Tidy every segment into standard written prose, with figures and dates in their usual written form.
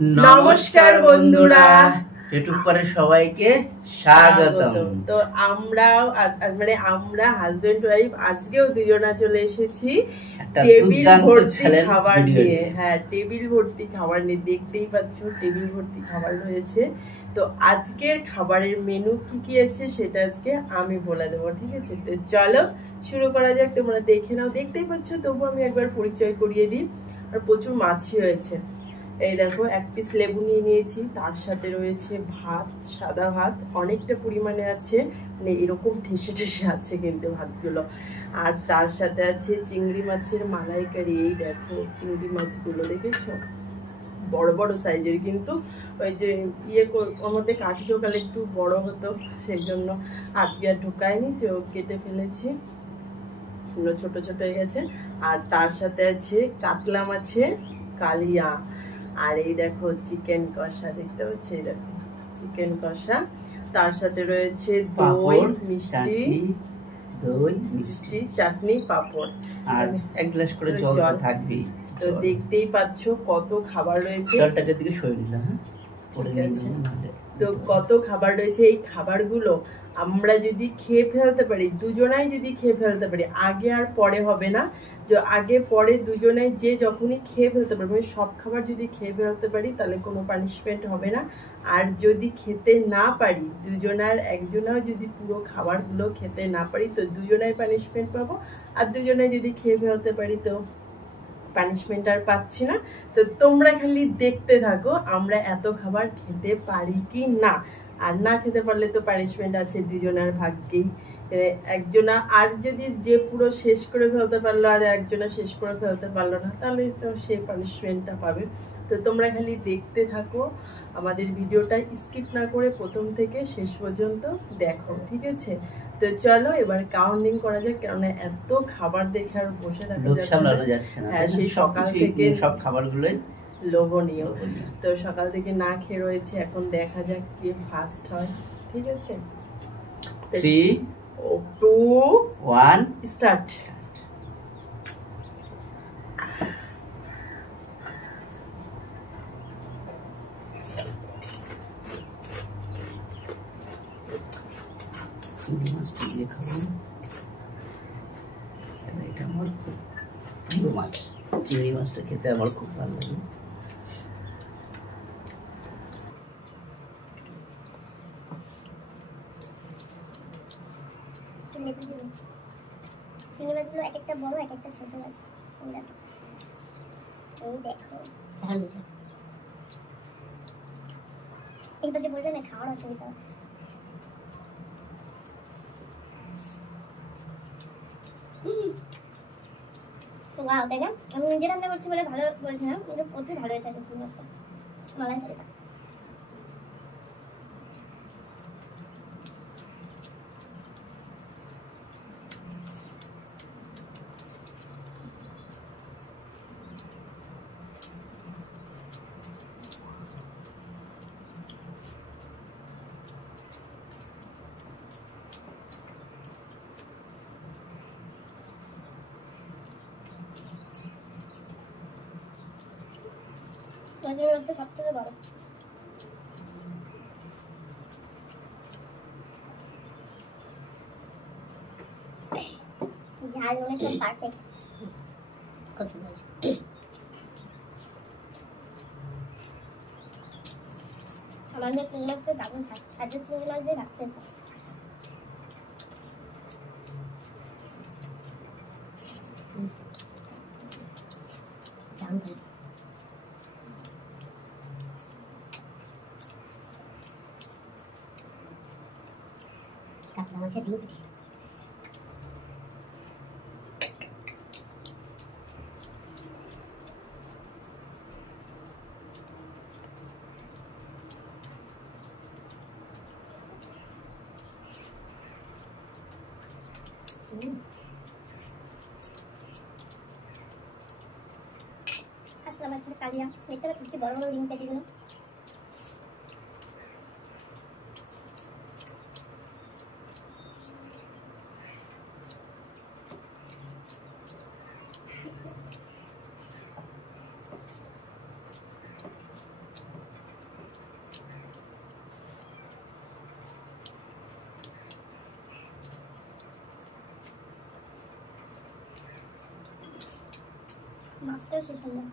নমস্কার বন্ধুরা, ইউটিউব পরে সবাইকে স্বাগতম। তো আমরা হাজবেন্ড ওয়াইফ আজকেও দুজনা চলে এসেছি টেবিল ভর্তি খাবার নিয়ে। হ্যাঁ, টেবিল ভর্তি খাবার নিয়ে, দেখতেই পাচ্ছ টেবিল ভর্তি খাবার রয়েছে। তো আজকের খাবারের মেনু কি কি আছে সেটা আজকে আমি বলে দেবো, ঠিক আছে? তো চলো শুরু করা যাক। তোমরা দেখে নাও, দেখতেই পাচ্ছ, তবু আমি একবার পরিচয় করিয়ে দিই। আর প্রচুর মাছই হয়েছে। এই দেখো, এক পিস লেবু নিয়ে নিয়েছি, তার সাথে রয়েছে ভাত, সাদা ভাত অনেকটা পরিমাণে আছে, মানে এরকম ঠেসে ঠেসে আছে কিন্তু ভাতগুলো। আর তার সাথে আছে চিংড়ি মাছের মালাইকারি। এই দেখো চিংড়ি মাছগুলো দেখেছো, বড় বড় সাইজের, কিন্তু ওই যে ওর মধ্যে কাঠি ঢোকালে একটু বড় হতো, সেই জন্য আজকে আর ঢোকায়নি, তো কেটে ফেলেছি, ছোট ছোট হয়ে গেছে। আর তার সাথে আছে কাতলা মাছের কালিয়া। আর এই দেখো চিকেন কষা, দেখতে পাচ্ছি, এই দেখো চিকেন কষা। তার সাথে রয়েছে দই, মিষ্টি, চাটনি, পাপড়, আর এক গ্লাস করে জল থাকবেই। তো দেখতেই পাচ্ছ কত খাবার রয়েছে। জলটাকে দিকে সরিয়ে নিলাম, তো কত খাবার রয়েছে। এই খাবারগুলো আমরা যদি খেয়ে ফেলতে পারি, দুজনাই যদি খেয়ে ফেলতে পারি, আগে আর পরে হবে না, আগে পরে দুজনাই যে যখনই খেয়ে ফেলতে পারবো, সব খাবার যদি খেয়ে ফেলতে পারি তাহলে কোনো পানিশমেন্ট হবে না। আর যদি খেতে না পারি, দুজনার একজনাও যদি পুরো খাবারগুলো খেতে না পারি, তো দুজনাই পানিশমেন্ট পাবো। আর দুজনাই যদি খেয়ে ফেলতে পারি তো পানিশমেন্ট আর পাচ্ছি না। তো তোমরা খালি দেখতে থাকো আমরা এত খাবার খেতে পারি কি না। আর না খেতে পারলে তো পানিশমেন্ট আছে দুজনের ভাগ্যেই, একজনা আর যদি যে পুরো শেষ করে ফেলতে পারলো আর একজনা শেষ করে ফেলতে পারলো না, তাহলে তো সেই পানিশমেন্টটা পাবে। তো তোমরা খালি দেখতে থাকো, আমাদের ভিডিওটা স্কিপ না করে প্রথম থেকে শেষ পর্যন্ত দেখো, ঠিক আছে? তো চলো এবার কাউন্টিং করা যাক, কেননা এত খাবার দেখে আর বসে থাকা যাচ্ছে না। হ্যাঁ, সেই সকাল থেকে সব খাবারগুলোই লোভনীয়। তো সকাল থেকে না খেয়ে রয়েছে, এখন দেখা যাক কে ফার্স্ট হয়, ঠিক আছে? 3, 2, 1 স্টার্ট। চিংড়ি মাছটা দিয়ে খাবো, এটা আমার খুব প্রিয় মাছ। চিংড়ি মাছটা খেতে আমার খুব ভালো লাগে। চিংড়ি মাছগুলো এক একটা বড়, এক একটা ছোট আছে। এই দেখো, এই পাশে বলতে না খাওয়ার অসুবিধা। ওয়াও, তাই না? আমি নিজে রান্না করছি বলে ভালো বলছিলাম, কিন্তু প্রচুর ভালো হয়েছে চিংড়ি মাছটা, মালাইকারিটা। মাছের মধ্যে সব থেকে বড়। ঝাল নুনে সব পারফেক্ট, খুব সুন্দর। আমার মেয়ে চিংড়ি মাছটা দারুণ খায়, আর যে চিংড়ি মাছ দিয়ে রাখতে চায়। কাতলা মাছের ডিম পিঠে। কাতলা মাছের কালিয়া, দেখতে পাচ্ছি বড় বড় ডিম পেটিগুলো। মাছটাও সে সুন্দর।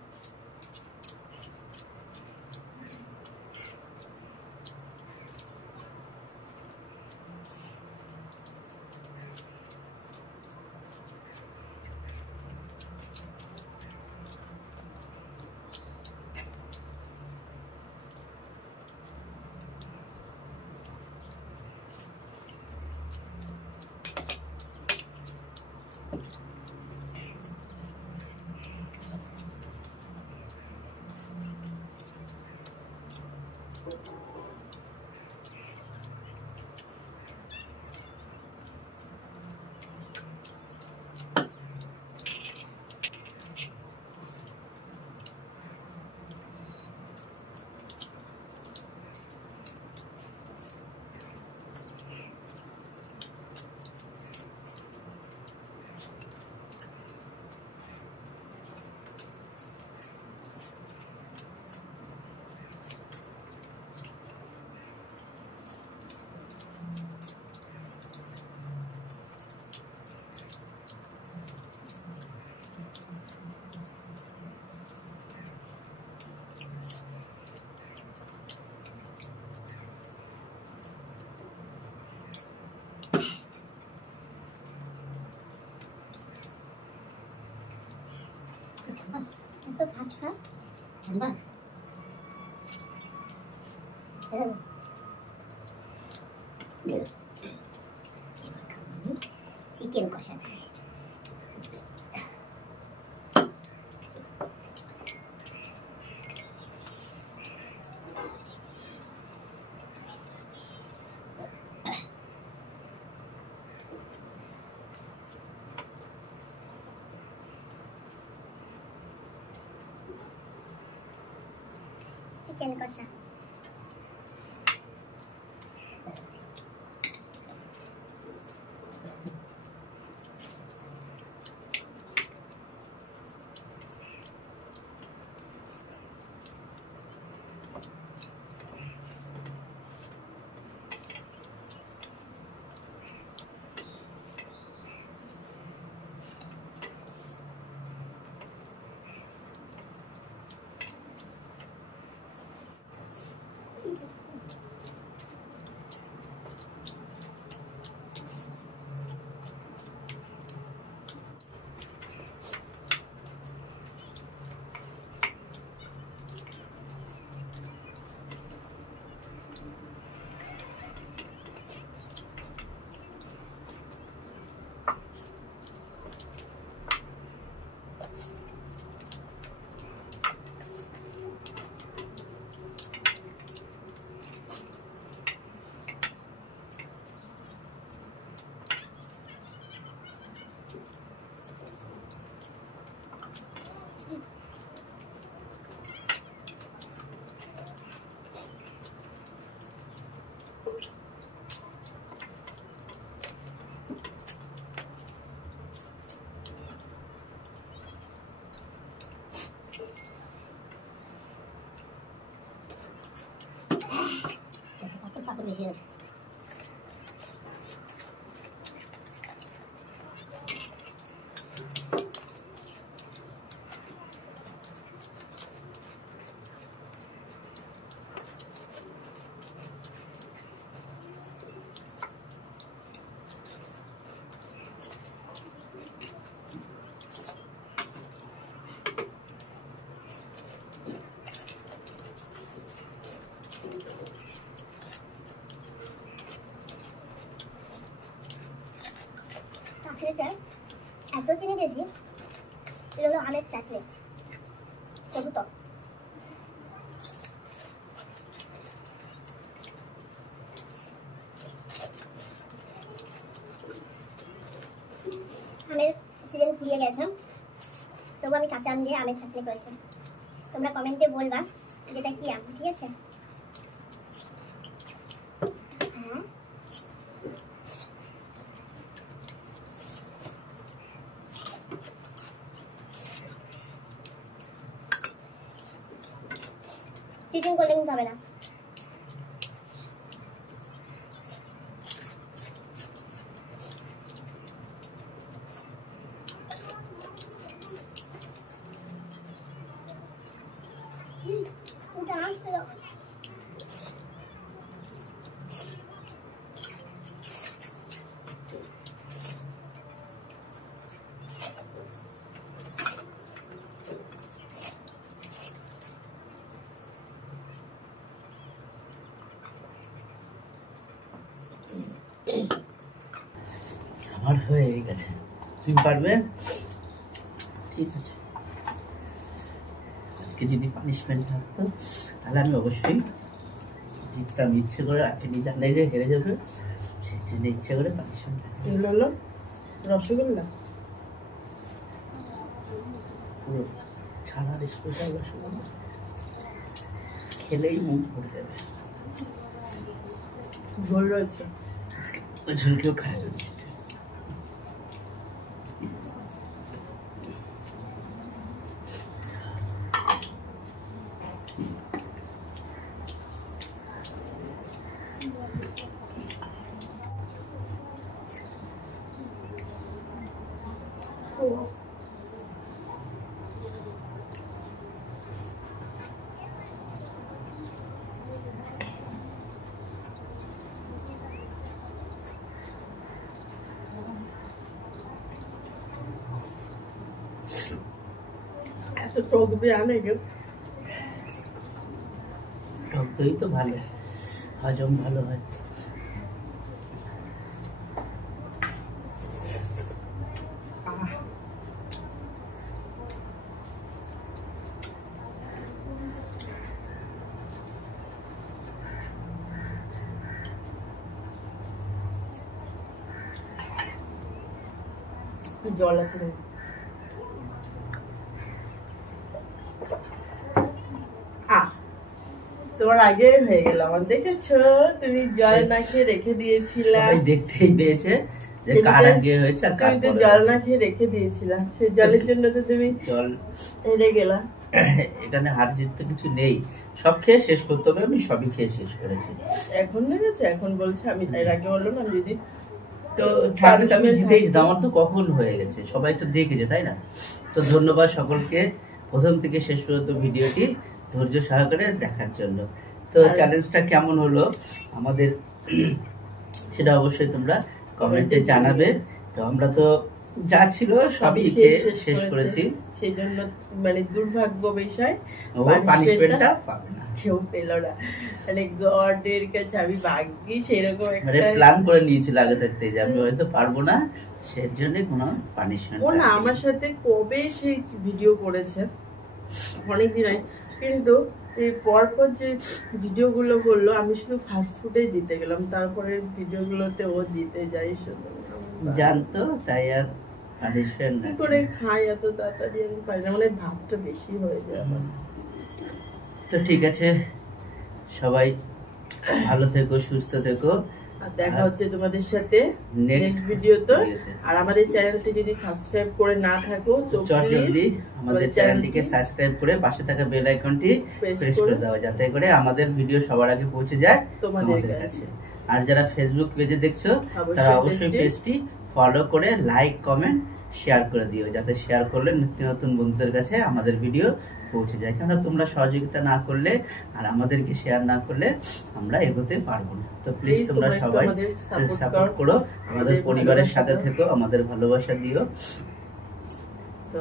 এত ফাস্ট ফাস্ট ঠান্ডা চিকেন কষা চিকেন কষা বেশি আছে এত চিনি দিয়েছি এটা হলো আমের চাটনি তবু তো আমের সিজন ফুরিয়ে গেছে তবু আমি কাঁচা আম দিয়ে আমের চাটনি করেছি তোমরা কমেন্টে বলবা যেটা কি আম ঠিক আছে চিকেন করলে কিন্তু হবে না আমার হয়ে গেছে, তুমি পারবে? ঠিক আছে, আজকে যদি পানিশমেন্ট থাকতো তাহলে আমি অবশ্যই জিততাম। ইচ্ছে করে আপনি জানলে যে হেরে যাবে, সেই জন্য ইচ্ছে করে পানিশমেন্ট। এগুলো হলো রসগোল্লা, পুরো ছানার স্পেশাল রসগোল্লা, খেলেই মুখ ভরে যাবে। ঝোল রয়েছে, ওই ঝোলকেও খায়। এত টক দিয়ে আনে কেউ? টক দই তো ভালো, হজম ভালো হয়। জল আছে না? তোমার আগে হয়ে গেলাম, দেখেছো তুমি জল না খেয়ে রেখে দিয়েছিলা। দেখতেই পেয়েছে যে কার আগে হয়েছে আর কার পরে। জল না খেয়ে রেখে দিয়েছিলা, সেই জলের জন্য তো তুমি জল হেরে গেলা। এখানে হার জিত তো কিছু নেই, সব খেয়ে শেষ করতে হবে। আমি সবই খেয়ে শেষ করেছি। এখন দেখেছো, এখন বলছে আমি এর আগে বললো না যদি তো থাকলে আমি জিতেই যেতাম। আমার তো কখন হয়ে গেছে, সবাই তো দেখেছে তাই না? তো ধন্যবাদ সকলকে প্রথম থেকে শেষ পর্যন্ত ভিডিওটি ধৈর্য সহকারে দেখার জন্য। তো চ্যালেঞ্জটা কেমন হলো আমাদের সেটা অবশ্যই তোমরা কমেন্টে জানাবে। তো আমরা তো যা ছিল সবই খেয়ে শেষ করেছি, সেই জন্য মানে দুর্ভাগ্য বিষয় পানিশমেন্টটা পাবে না, কেউ পেল না। মানে গডের কাছে আমি ভাগ্যি সেরকম মানে প্ল্যান করে নিয়েছিল আগে থাকতে যে আমি হয়তো পারবো না, সেজন্য কোনো পানিশমেন্ট। ও না, আমার সাথে কবে সেই ভিডিও করেছে অনেকদিন আগে, কিন্তু এই পরপর যে ভিডিও গুলো করলো আমি শুধু ফাস্ট ফুডে জিতে গেলাম, তারপরে ভিডিও গুলোতে ও জিতে যায়। শুধু জানতো তাই আর পানিশমেন্ট কি করে খাই এত তাড়াতাড়ি আমি পারি না, মানে ভাতটা বেশি হয়ে যায় আমার। তো ঠিক আছে, সবাই ভালো থেকো, সুস্থ থেকো, আর দেখা হচ্ছে তোমাদের সাথে নেক্সট ভিডিওতে। আর আমাদের চ্যানেলটি যদি সাবস্ক্রাইব করে না থাকো তো জলদি আমাদের চ্যানেলটিকে সাবস্ক্রাইব করে পাশে থাকা বেল আইকনটি প্রেস করে দাও, যাতে করে আমাদের ভিডিও সবার আগে পৌঁছে যায় তোমাদের কাছে। আর যারা ফেসবুক পেজে দেখছো তারা অবশ্যই পেজটি ফলো করে লাইক, কমেন্ট, শেয়ার করে দিও, যাতে শেয়ার করলে নিত্য নতুন বন্ধুদের কাছে আমাদের ভিডিও পৌঁছে যায়। কেননা তোমরা সহযোগিতা না করলে আর আমাদেরকে শেয়ার না করলে আমরা এগোতে পারবো না। তো প্লিজ তোমরা সবাই সাপোর্ট করো, আমাদের পরিবারের সাথে থেকো, আমাদের ভালোবাসা দিও। তো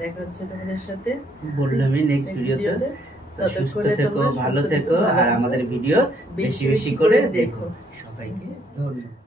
দেখা হচ্ছে তোমাদের সাথে বললাম নেক্সট ভিডিওতে। সুস্থ থেকো, ভালো থেকো, আর আমাদের ভিডিও বেশি বেশি করে দেখো। সবাইকে ধন্যবাদ।